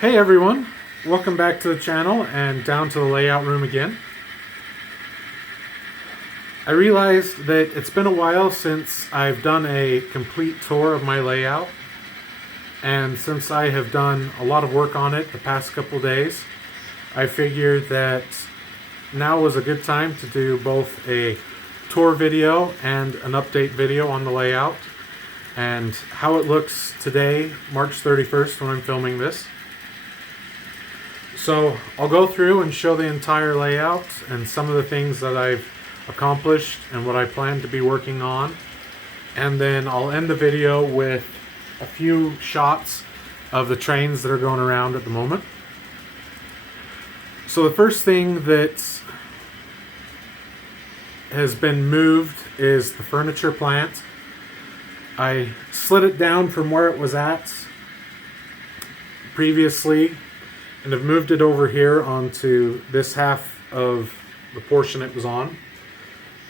Hey everyone, welcome back to the channel and down to the layout room again. I realized that it's been a while since I've done a complete tour of my layout, and since I have done a lot of work on it the past couple days, I figured that now was a good time to do both a tour video and an update video on the layout and how it looks today, March 31st, when I'm filming this. So I'll go through and show the entire layout and some of the things that I've accomplished and what I plan to be working on. And then I'll end the video with a few shots of the trains that are going around at the moment. So the first thing that has been moved is the furniture plant. I slid it down from where it was at previously and have moved it over here onto this half of the portion it was on.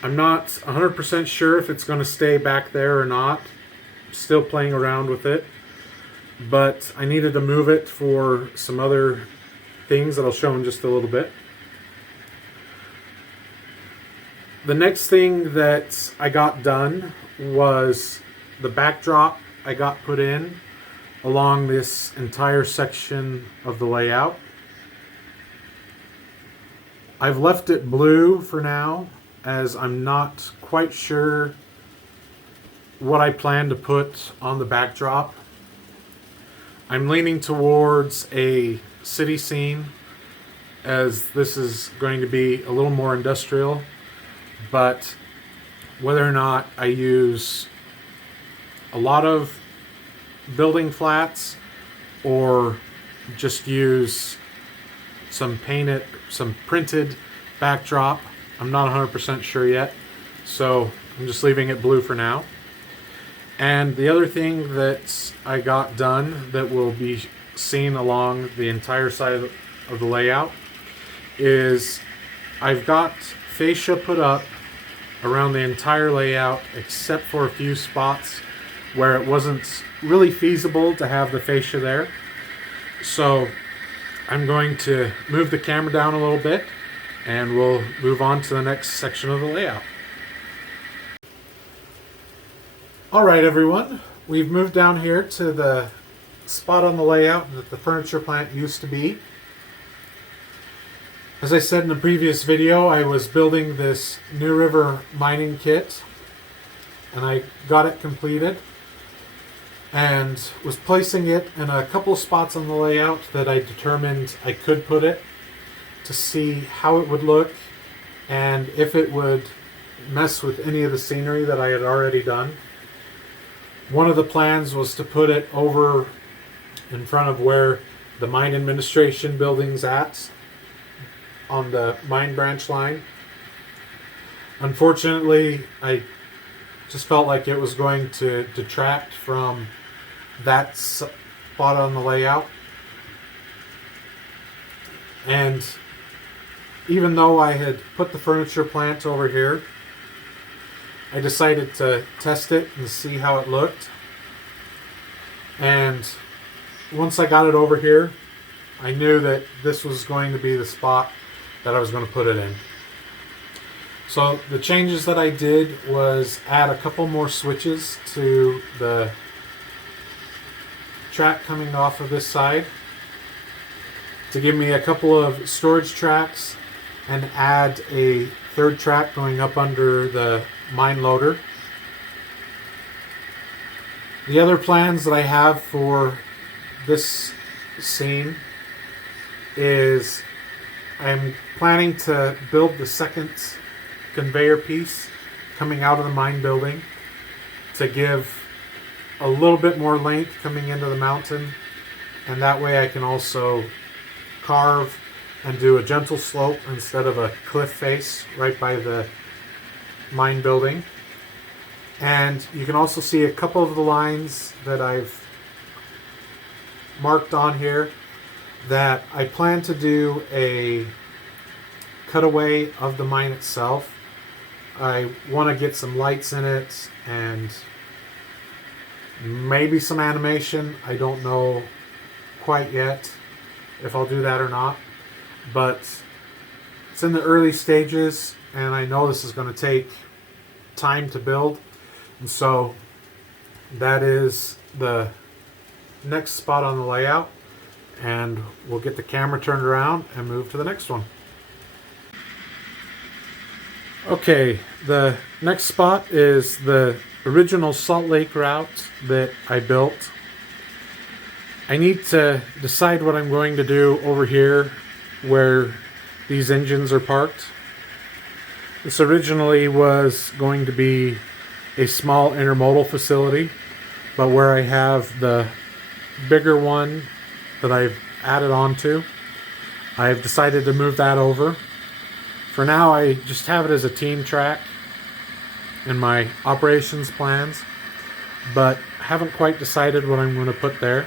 I'm not 100% sure if it's going to stay back there or not. I'm still playing around with it, but I needed to move it for some other things that I'll show in just a little bit. The next thing that I got done was the backdrop I got put in along this entire section of the layout. I've left it blue for now, as I'm not quite sure what I plan to put on the backdrop. I'm leaning towards a city scene, as this is going to be a little more industrial, but whether or not I use a lot of building flats or just use some printed backdrop, I'm not 100% sure yet, so I'm just leaving it blue for now. And the other thing that I got done that will be seen along the entire side of the layout is I've got fascia put up around the entire layout except for a few spots where it wasn't really feasible to have the fascia there. So I'm going to move the camera down a little bit and we'll move on to the next section of the layout. Alright everyone, we've moved down here to the spot on the layout that the furniture plant used to be. As I said in the previous video, I was building this New River mining kit and I got it completed and was placing it in a couple of spots on the layout that I determined I could put it to see how it would look and if it would mess with any of the scenery that I had already done. One of the plans was to put it over in front of where the mine administration building's at on the mine branch line. Unfortunately, I just felt like it was going to detract from that spot on the layout. And even though I had put the furniture plant over here, I decided to test it and see how it looked. And once I got it over here, I knew that this was going to be the spot that I was going to put it in. So the changes that I did was add a couple more switches to the track coming off of this side to give me a couple of storage tracks and add a third track going up under the mine loader. The other plans that I have for this scene is I'm planning to build the second conveyor piece coming out of the mine building to give a little bit more length coming into the mountain, and that way I can also carve and do a gentle slope instead of a cliff face right by the mine building. And you can also see a couple of the lines that I've marked on here that I plan to do a cutaway of the mine itself. I want to get some lights in it and maybe some animation. I don't know quite yet. if I'll do that or not. But it's in the early stages, and I know this is going to take time to build. And so that is the next spot on the layout. And we'll get the camera turned around and move to the next one. Okay, the next spot is the original Salt Lake route that I built. I need to decide what I'm going to do over here where these engines are parked. This originally was going to be a small intermodal facility, but where I have the bigger one that I've added on to, I've decided to move that over. For now, I just have it as a team track in my operations plans, but haven't quite decided what I'm going to put there.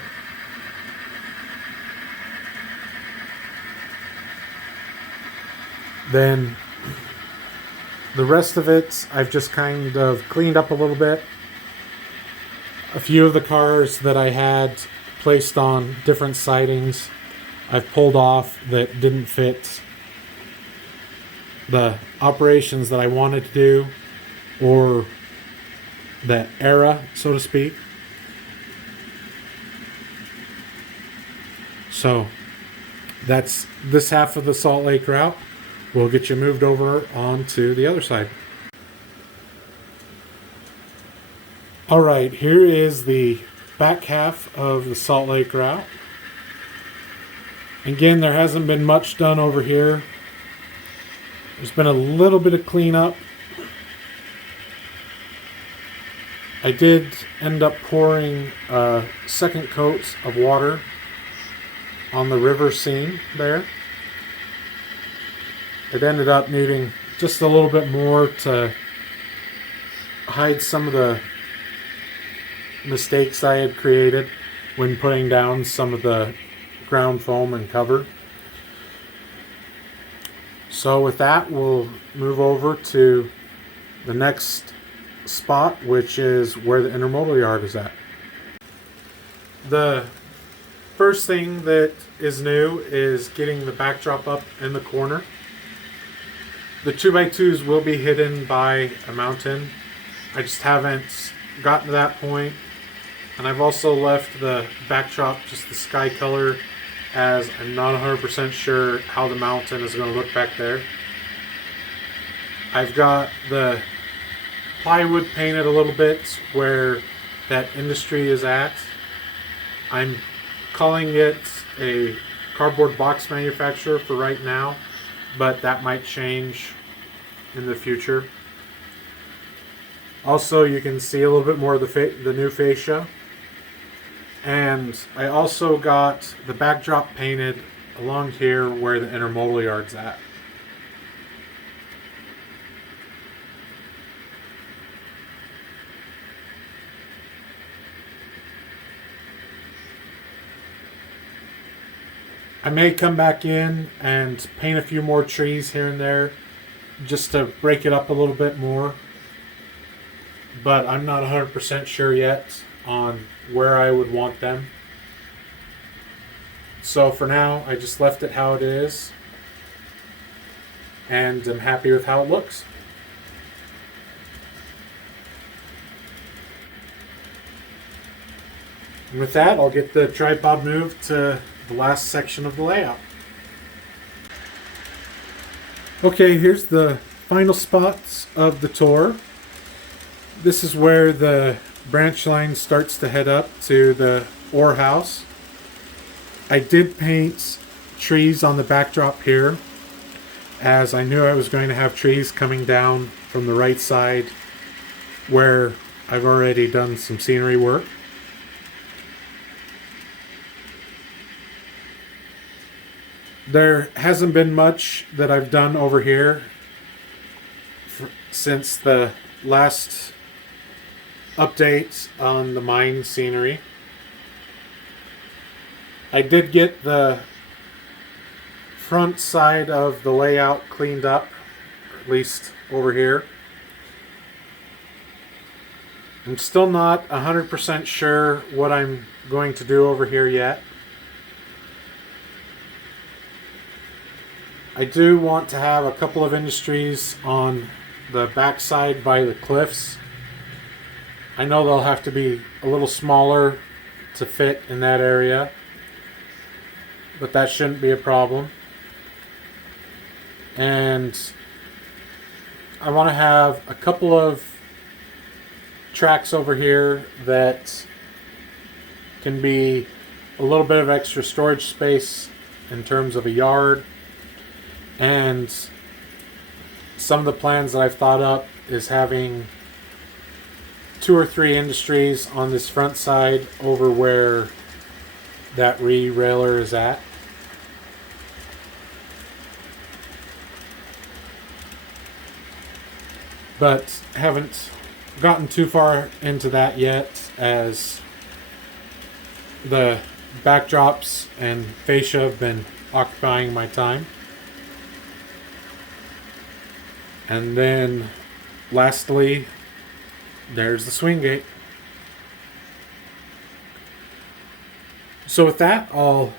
Then the rest of it, I've just kind of cleaned up a little bit. A few of the cars that I had placed on different sidings, I've pulled off that didn't fit the operations that I wanted to do, or the era, so to speak. So that's this half of the Salt Lake route. We'll get you moved over onto the other side. Alright, here is the back half of the Salt Lake route. Again, there hasn't been much done over here. There's been a little bit of cleanup. I did end up pouring a second coat of water on the river seam there. It ended up needing just a little bit more to hide some of the mistakes I had created when putting down some of the ground foam and cover. So with that, we'll move over to the next spot, which is where the intermodal yard is at. The first thing that is new is getting the backdrop up in the corner. The 2x2s will be hidden by a mountain. I just haven't gotten to that point. And I've also left the backdrop just the sky color, as I'm not 100% sure how the mountain is going to look back there. I've got the plywood painted a little bit where that industry is at. I'm calling it a cardboard box manufacturer for right now, but that might change in the future. Also, you can see a little bit more of the new fascia. And I also got the backdrop painted along here where the intermodal yard's at. I may come back in and paint a few more trees here and there just to break it up a little bit more. But I'm not 100% sure yet on where I would want them. So for now, I just left it how it is, and I'm happy with how it looks. And with that, I'll get the tripod moved to the last section of the layout. Okay, here's the final spots of the tour. This is where the branch line starts to head up to the ore house. I did paint trees on the backdrop here, as I knew I was going to have trees coming down from the right side where I've already done some scenery work. There hasn't been much that I've done over here since the last updates on the mine scenery. I did get the front side of the layout cleaned up, at least over here. I'm still not 100% sure what I'm going to do over here yet. I do want to have a couple of industries on the backside by the cliffs. I know they'll have to be a little smaller to fit in that area, but that shouldn't be a problem. And I want to have a couple of tracks over here that can be a little bit of extra storage space in terms of a yard. And some of the plans that I've thought up is having 2 or 3 industries on this front side over where that re-railer is at. But haven't gotten too far into that yet, as the backdrops and fascia have been occupying my time. And then lastly, there's the swing gate. So with that, I'll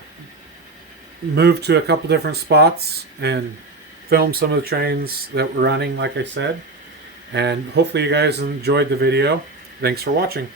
move to a couple different spots and film some of the trains that we're running, like I said. And hopefully you guys enjoyed the video. Thanks for watching.